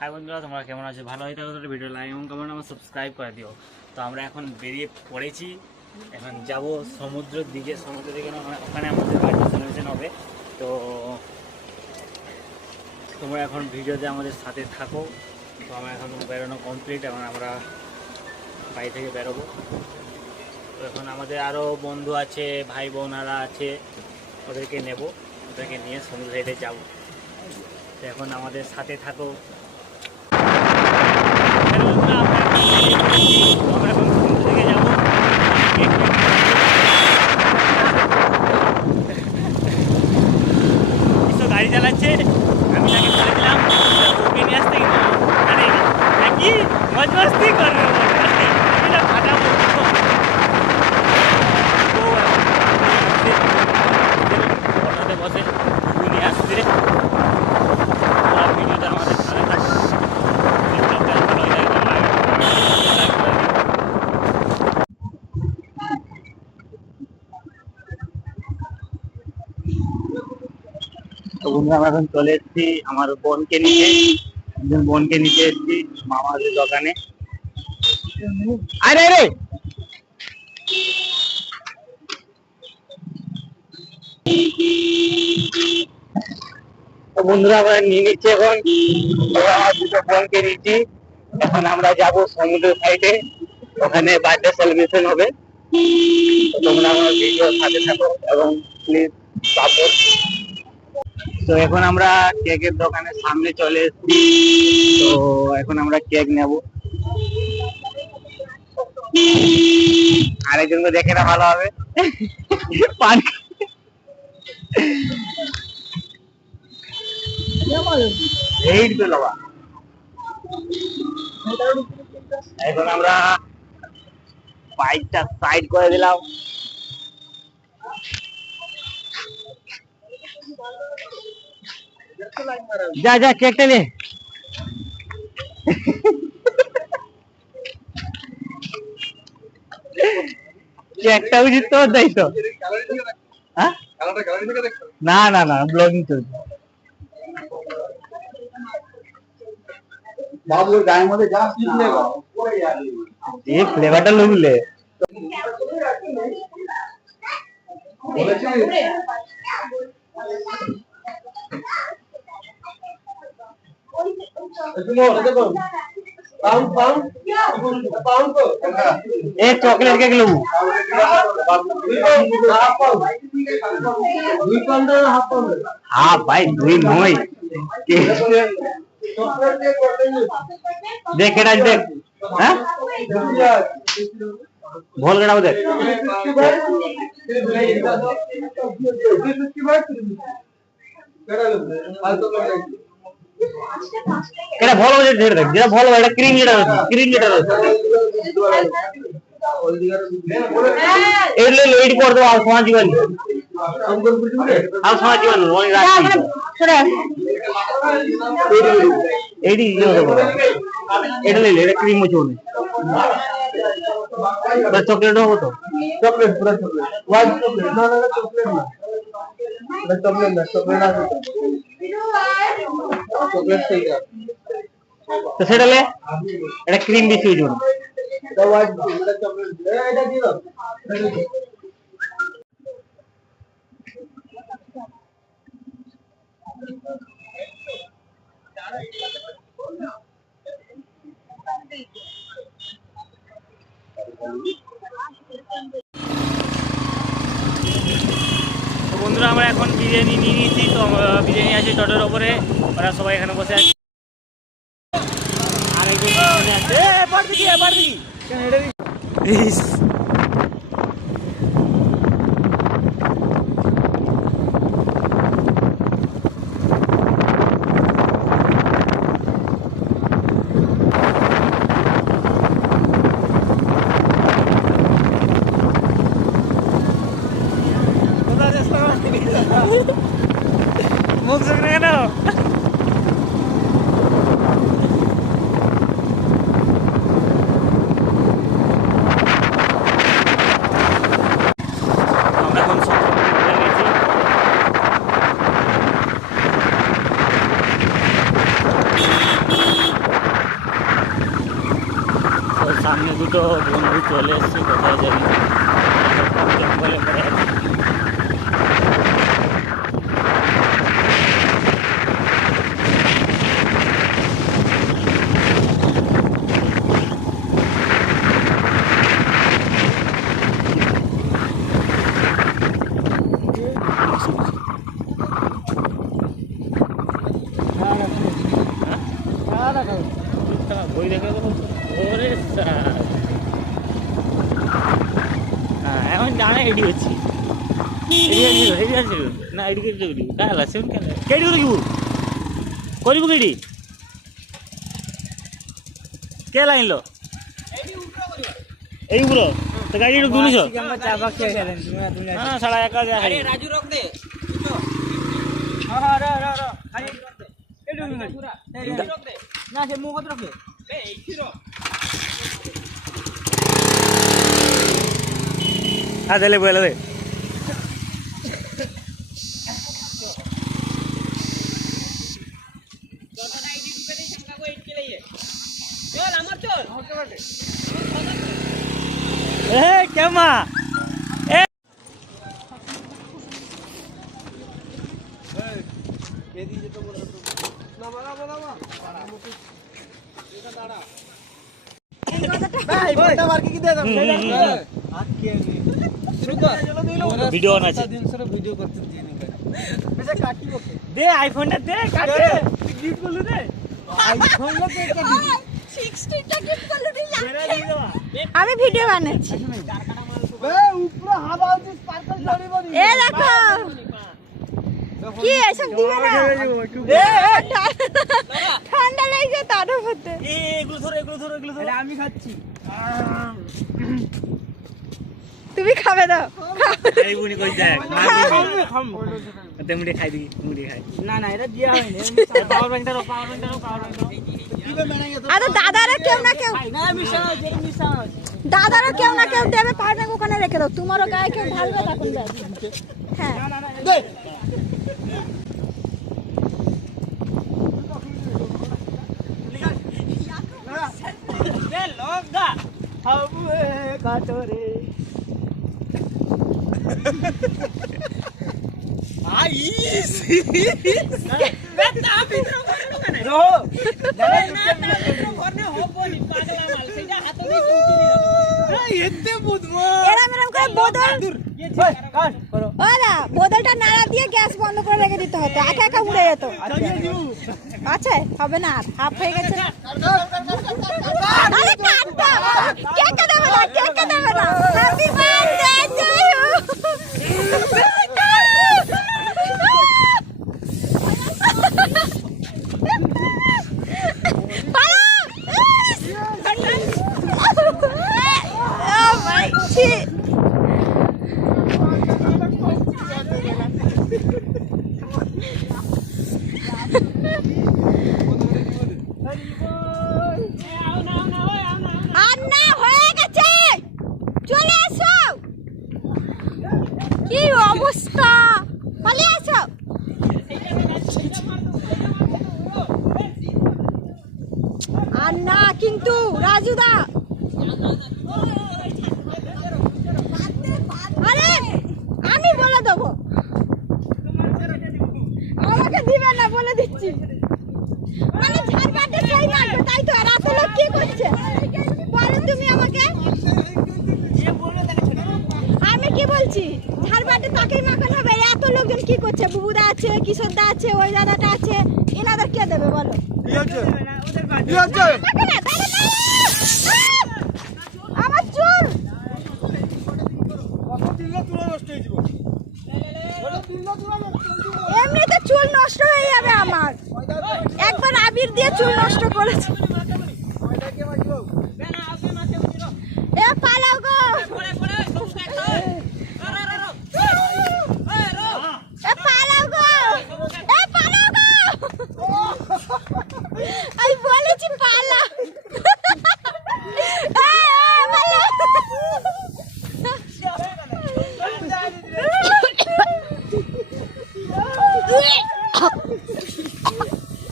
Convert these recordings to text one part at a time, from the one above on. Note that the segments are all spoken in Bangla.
হাই বন্ধুরা, তোমরা কেমন আছো? ভালো হয়ে থাকো তো ভিডিও লাইক এবং কমেন্ট আমার সাবস্ক্রাইব করে দিও। তো আমরা এখন বেরিয়ে পড়েছি, এখন যাব সমুদ্রের দিকে। ওখানে আমাদের বাড়িতে সেলিব্রেশন হবে। তো তোমরা এখন ভিডিওতে আমাদের সাথে থাকো। তো আমরা এখন বেরোনো কমপ্লিট, এখন আমরা বাড়ি থেকে বেরোবো। তো এখন আমাদের আরও বন্ধু আছে, ভাই বোনারা আছে, ওদেরকে নেব, ওদেরকে নিয়ে সমুদ্র সাইডে যাবো। তো এখন আমাদের সাথে থাকো। আমরা এখন সমুদ্র থেকে যাবো। গাড়ি চালাচ্ছে, আমি তাকে বলেছিলাম ওকে নিয়ে আসতে, কিন্তু মানে কি মজ মস্তি করবে ফাটাবো। বসে নিয়ে আসছে ভিডিওটা আমাদের সাথে থাকবে। তো বন্ধুরা, আমরা এখন চলে এসেছি আমার বোনকে নিতে এসেছি মামাদের দোকানে। আরে রে তো বন্ধুরা, আমরা নিয়ে নিচ্ছি এখন আমার দুটো বোনকে নিচ্ছি। এখন আমরা যাব সমুদ্র সাইডে, ওখানে বার্থডে সেলিব্রেশন হবে। তোমরা আমার ভিডিও সাথে থাকো এবং প্লিজ সাপোর্ট। তো এখন আমরা কেকের দোকানের সামনে চলে এসেছি। তো এখন আমরা কেক নেব। আরেকজনকে দেখে না ভালো হবে। পান এই তো লবা। এখন আমরা বাইকটা সাইড করে দিলাম। যা যা কেকটা নে। কেকটা উচিত তোর দায়িত্ব। না না না, ব্লগিং চলছে। বাবুর গায়ের মধ্যে যা এই ফ্লেভারটা লুবলে চকলেট কেক নেবো। হাফ ভাই, দুই নয়। দেখ এটা দেখ, হ্যাঁ ভোল কেটাও দেখ। এটা ভালো ছেড়ে দেখ, যেটা ভালো এটা ক্রিম, যেটা এইট করে দেবো। আর সমাজ জীবন এইটি এটা লে, এটা ক্রিম হচ্ছে চকলেট হবো তো। চকলেট পুরো চকলেট, হোয়াইট চকলেট। না না চকলেট না, এটা চকলেট না, চকলেট আছে চকলেট সেই তো সেটা লে, এটা ক্রিম বেশি হয়ে যাবে। এটা হোয়াইট, এটা চকলেট, এটা দিয়ে দাও। তো বন্ধুরা, আমরা এখন বিরিয়ানি নিয়ে নিয়েছি। তো বিরিয়ানি আছে টোটোর ওপরে, ওরা সবাই এখানে বসে আছে। আরেকজন আছে মুখ শুকনো কেন? দুটো বন্ধু চলে এসছে, কোথায় যাবি জঙ্গলে পড়ে আছে। বই দেখা দেবো ওরে স্যার। হ্যাঁ এখন জানা এডি ଅଛି ଏଇଠି ଆସିବୁ ନା ଏଇଠି କେଠି କରିବୁ କାହା ହେଲା ସେ କେଠି କରିବୁ କରିବୁ କେଠି କେ ଲାଇନ୍ ଲ ଏଇ ଉପର ତ ଗାଡ଼ି ଦୁନିଶ ହଁ ସାଡ଼ା ଏକା ଯା ରାଜୁ ରଖ ଦେ ହଁ ର ର ର ଖାଲି ରଖ ଦେ ଏଇଠି ପୁରା ଏଇଠି ରଖ ଦେ ନା ସେ ମୁହ ରଖ ଦେ ଏଇଠି ର आ दे ले बोला दे ए क्या मां ए के दीजिए तो बोला ना बड़ा এটা দাঁড়া ভাই বড় মার্কে কি দে দাম আজকে ভিডিও না আছে দিন সরে ভিডিও করতে দিয়ে নি বেশি কাটি বকে দে আইফোনটা দে কাটে গিফট করলু দে আইফোন লা দে কাটি 60 টা গিফট করলু নি আমি ভিডিও বানাচ্ছি বে উপরে হাওয়া আছে স্পার্কল জড়িবনি এ দেখো কি এসব দিবে না এ ঠান্ডা লাগছে তার মধ্যে এগুলো ধরো আরে আমি খাচ্ছি তুমি খাবে দাও এই বুনি কই দেখ খাম তে মুড়ি খাই দি মুড়ি খাই না না এটা দিয়া হয়নি পাওয়ার ব্যাংকটা রো কিবে বানাইগে তো আরে দাদারা কেউ না কেউ না মিশা দাদারা কেউ না কেউ দেবে পাওয়ার ব্যাংক ওখানে রেখে দাও তোমারও গায়ে কেউ ঢালবে তখন যাবে হ্যাঁ না না দে ले लोगा अब काटोरे आई बेटा ভিতর করে রো জানা ঘরনে হবনি পাগলা মাল সেটা হাতে দিয়ে চুটি দিও এতে বুদমো এরা মেরাম করে বোতল কাট করো ওলা বোতলটা নাড়া দিয়ে গ্যাস বন্ধ করে রেখে দিতে হতো একা একা উড়ে যেত আচ্ছা হবে না হাফ হয়ে গেছে আরে কাট কেক দেবে না হ্যাপি বার্থডে টু ইউ কি অবস্থা পালিয়ে আসো আর না কিন্তু রাজুদা আরে আমি বলে দেবো আমাকে দিবে না বলে দিচ্ছি মানে ঝাড়বাটে সেই মারবে তাই তো আর এত লোক কি করছে বলো তুমি আমাকে আমি কি বলছি ঝাড়বাটে তাকেই মাখানো হবে এত লোকজন কি করছে বুবুদা আছে কিশোরদা আছে ওই দাদাটা আছে এনাদের কে দেবে বলো আমার চুল এমনিতে চুল নষ্ট হয়ে যাবে আমার একবার আবির দিয়ে চুল নষ্ট করেছে এ পালাও গো আমি বলেছি পালা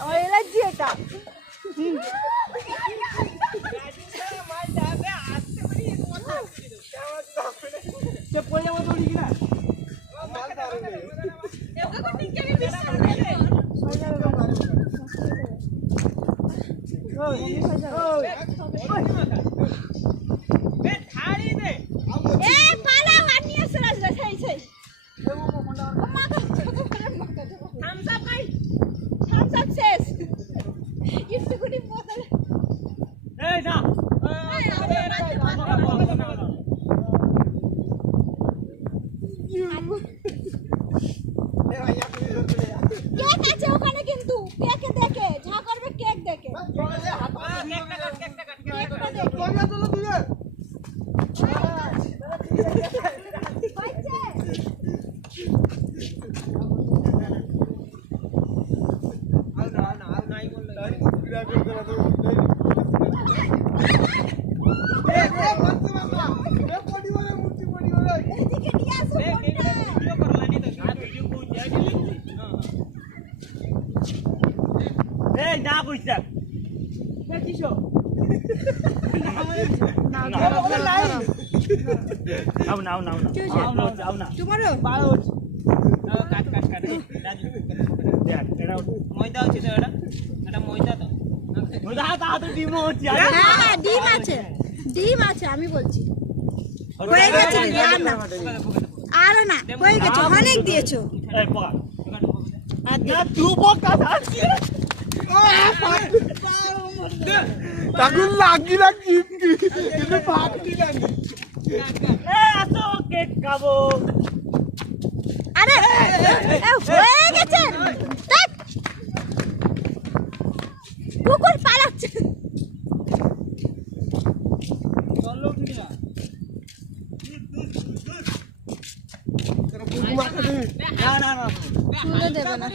আমার এলার্জি এটা কেক আছে ওখানে কিন্তু কেক দেখে যা করবে কেক দেখে না কইছা কিসো নাও নাও নাও নাও না তোমারও কাট কাট কাট রাজু দেখ এটা ময়দা আছে তো এটা ময়দা তো ময়দা তো ডিম হচ্ছে হ্যাঁ ডিম আছে আমি বলছি হয়ে গেছে দিদি আর না হয়ে গেছে অনেক দিয়েছো এই পকা আর না তুই পকা আছে তাগুন লাগি না কি কিন্তু পাকটি লাগি আসো কেক খাবো আরে হয়ে গেছে কুকুর পালাচ্ছে চলো ঠিক না পুরো মাথা দে না না না শুনে দেবে না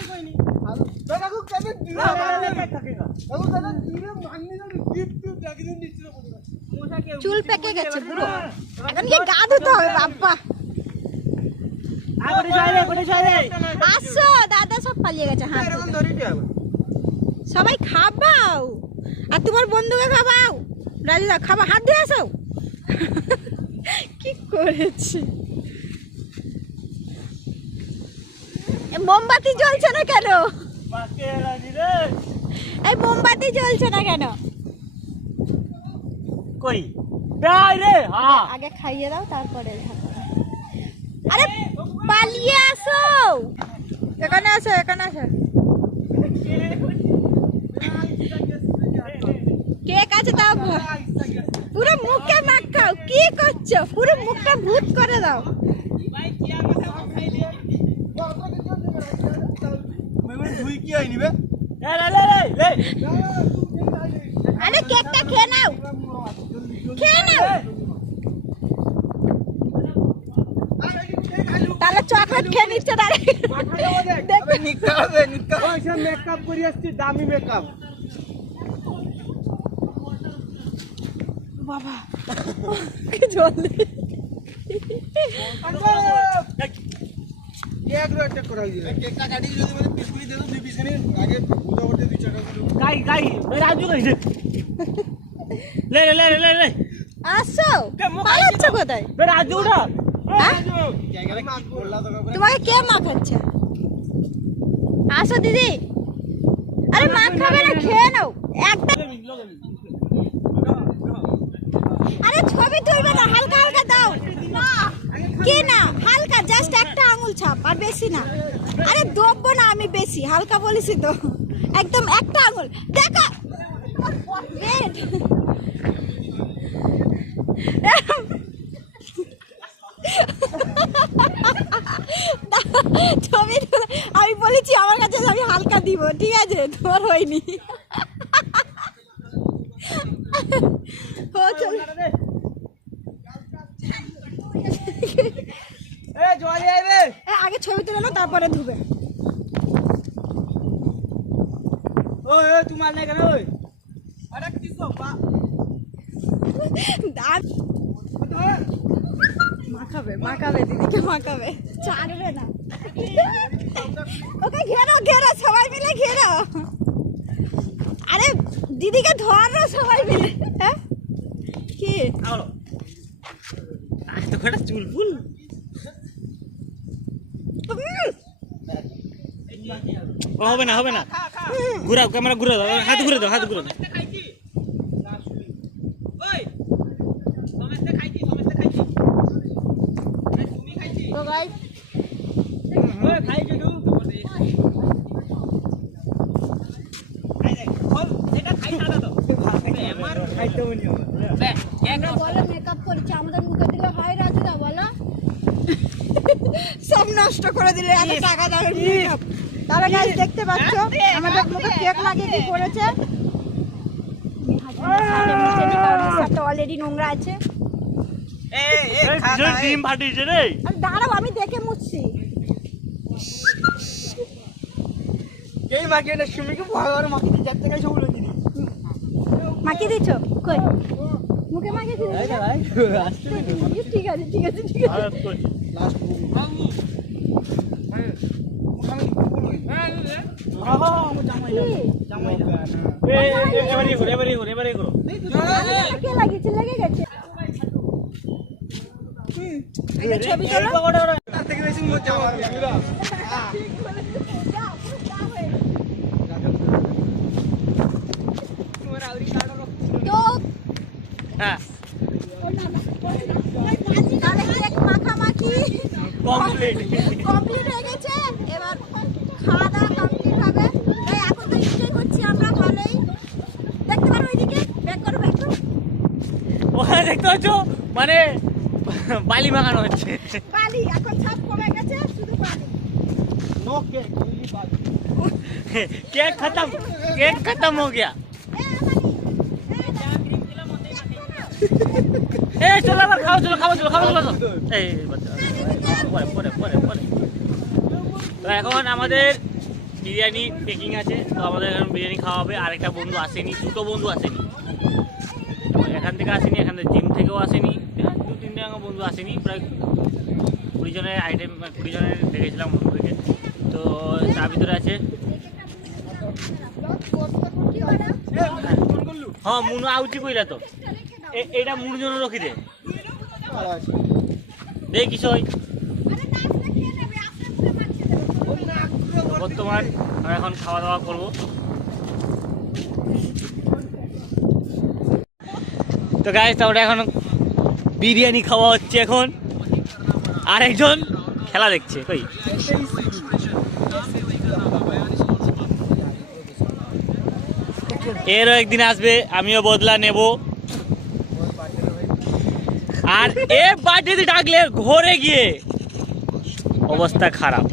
দাদা কেন দিলা থাকে না দাদা দাদা দিলে মাননি না গিফট লাগি দিন নিচে পড়ে চুল পেকে গেছে পুরো এখন কি গা ধুতে হবে বাপ্পা কোথায় যাই আসো দাদা সব পালিয়ে গেছে হ্যাঁ এরকম ধরি কি হবে সবাই খাবাও আর তোমার বন্ধুকে খাবাও রাজুদা খাবা হাত দিয়ে আসো কি করেছে মোমবাতি জ্বলছে না কেন মাকে রাজি রে এই মোমবাতি জ্বলছে না কেন কই বেআই রে হ্যাঁ আগে খাইয়ে দাও তারপরে আরে পালিয়ে আসো এখানে আসো কেক আছে দাও পুরো মুখে মাখাও কি করছো পুরো মুখটা ভূত করে দাও তুই কি আইনি বে আরে কেকটা খেয়ে নাও তাহলে চকলেট খেয়ে নিচ্ছে তাহলে আবে নিকা ওইসব মেকআপ করি আসছি দামি মেকআপ বাবা কি জল কেক রে একটা করাই দিবে কেকটা কাটি যদি মানে বিস্কুট দে দাও 2 পিস খানি আগে বুঝা করতে 2 টাকা দিলো গাই রাজু কইছে লে আসো পালাচ্ছ কোথায় রাজু উঠা হ্যাঁ? জায়গাটা কি বললা তো তোমাকে কে মাখাচ্ছে আসো দিদি আরে মাখাবে না খেয়ে নাও একটা আরে ছবি তুলবে না হালকা হালকা দাও না কি না হালকা জাস্ট একটা আঙুল ছাপ আর বেশি না আরে দেবো না আমি বেশি হালকা বলেছি তো একদম একটা আঙুল দেখো রেড ছবি আমি বলেছি আমার কাছে আমি হালকা দিব ঠিক আছে তোমার হয়নি আগে ছবি তুলে নাও তারপরে ধুবে ওই তোমার না কেন ওই আরে কিছু মাখাবে দিদিকে মাখাবে ছাড়বে না ওকে ঘেরো সবাই মিলে ঘেরো আরে দিদিকে ধরো সবাই মিলে হ্যাঁ কি আলো আজ তো কটা চুল ফুল হবে না ঘুরাও ক্যামেরা ঘুরে দাও হাত ঘুরে দাও খাইছো তুই এটা খাই না তো আমার খাইতে বলি আমরা বলো মেকআপ করছি আমাদের মুখে দিলে হয় রাজুদা বলো সব নষ্ট করে দিলে এত টাকা দামের মেকআপ তাহলে গাইস দেখতে পাচ্ছ আমাদের মুখে কেক লাগিয়ে কি করেছে অলরেডি নোংরা আছে ডিম ফাটিছে রে আর দাঁড়াও আমি দেখে মুছছি এই মাকে না সুমিকে ভাগার মাকে যাতে গাইছো বলে দিদি মাখিয়ে দিচ্ছ কই মুখে মাখিয়ে দিচ্ছ ঠিক আছে ঠিক আছে ঠিক আছে লাস্ট এবারে করো কে লাগিয়েছে লেগে গেছে ছবি তোলো তার থেকে বেশি মজা হবে তো হ্যাঁ তাহলে কেক মাখামাখি কমপ্লিট কমপ্লিট হয়ে গেছে এবার খাওয়া দাওয়া কমপ্লিট হবে তাই এখন তো এনজয় করছি আমরা ভালোই দেখতে পারো ওইদিকে ব্যাক করো ওখানে দেখতে পাচ্ছ মানে বালি মাখানো হচ্ছে বালি এখন সব কমে গেছে শুধু বালি নো কেক ওনলি বালি केक खत्म हो गया ए चलो আবার খাও চলো এই পরে পরে পরে পরে তো এখন আমাদের বিরিয়ানি পেকিং আছে তো আমাদের এখন বিরিয়ানি খাওয়া হবে আরেকটা বন্ধু আসেনি দুটো বন্ধু আসেনি এখান থেকে আসেনি এখান থেকে জিম থেকেও আসেনি দু তিনটে বন্ধু আসেনি প্রায় 20 জনের আইটেম 20 জনের দেখেছিলাম বন্ধুদেরকে তো তার ভিতরে আছে হ্যাঁ মুনু আউচি কইলা তো এইটা মুনু জন রকি দে দেখ কিছু হয় বর্তমান আমরা এখন খাওয়া দাওয়া করবো তো গাইস আমরা এখন বিরিয়ানি খাওয়া হচ্ছে এখন আরেকজন খেলা দেখছে কই এরও একদিন আসবে আমিও বদলা নেব আর এ বার্থডে ডাকলে ঘরে গিয়ে অবস্থা খারাপ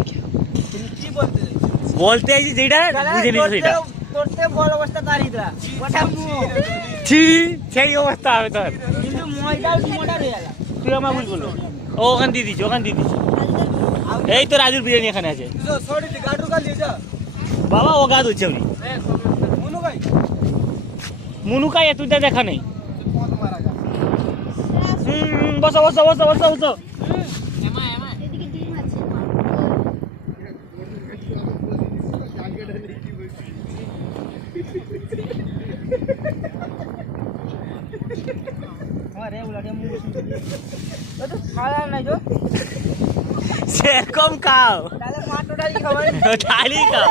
বলতে আইছি যেটা বুঝে নিস সেটা তোরতে বড় অবস্থা তারিদা ওটা ছি সেই অবস্থা হবে তোর কিন্তু ময়দাও মোটা হয়ে গেল তুই আমার ভুল বললো ও ওখানে দিয়ে দিচ্ছি এই তো রাজুর বিরিয়ানি এখানে আছে সরি গাড়ু কাল দিয়ে যা বাবা ও গা ধুচ্ছে উনি মনু ভাই মুনুকাই তুই দেখা নেই পথ মারা গা বসো বসো বসো বসো বসো এদিকে ডিম আছে আরে উলাটে মুখ তো খাওয়া নাই তো সেরকম খাও তাহলে মাটোটাই খাবার ডালি খাও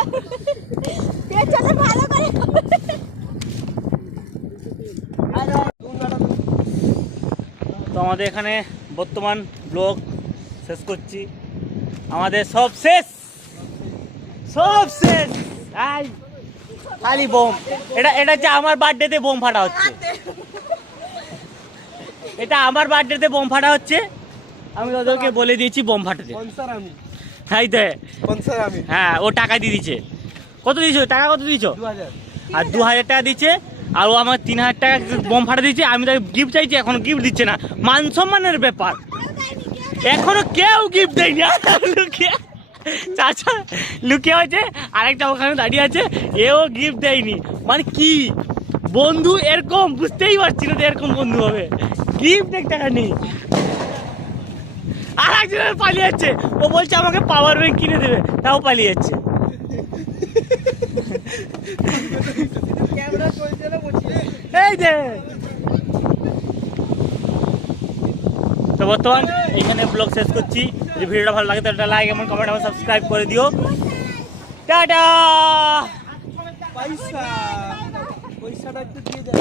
পেছনে ভালো করে তো আমাদের এখানে বর্তমান ব্লগ শেষ করছি আমাদের সব শেষ আই খালি বোম এটা হচ্ছে আমার বার্থডেতে বোম ফাটা হচ্ছে এটা আমার বার্থডেতে বোম ফাটা হচ্ছে আমি ওদেরকে বলে দিয়েছি বোম ফাটাতে স্পন্সর আমি তাই তো স্পন্সর আমি হ্যাঁ ও টাকা দিয়ে দিচ্ছে কত দিয়েছো টাকা কত দিয়েছো 2000 আর 2000 টাকা দিচ্ছে আর ও আমার 3000 টাকা বোম ফাটা দিচ্ছে আমি তাকে গিফট চাইছি এখনো গিফট দিচ্ছে না মান সম্মানের ব্যাপার এখনো কেউ গিফট দেয়নি লুকিয়ে চাচা লুকিয়ে আছে আরেকটা ওখানে দাঁড়িয়ে আছে এও গিফট দেয়নি মানে কি বন্ধু এরকম বুঝতেই পারছি না এরকম বন্ধু হবে গিফট একটা নেই আর একজনের পালিয়ে যাচ্ছে ও বলছে আমাকে পাওয়ার ব্যাংক কিনে দেবে তাও পালিয়ে যাচ্ছে ক্যামেরা চলছে না বলছি এই যে তো বর্তমান এখানে ব্লগ শেষ করছি যদি ভিডিওটা ভালো লাগে তাহলে লাইক এবং কমেন্ট এবং সাবস্ক্রাইব করে দিও টাটা পয়সাটা একটু দিয়ে দেয়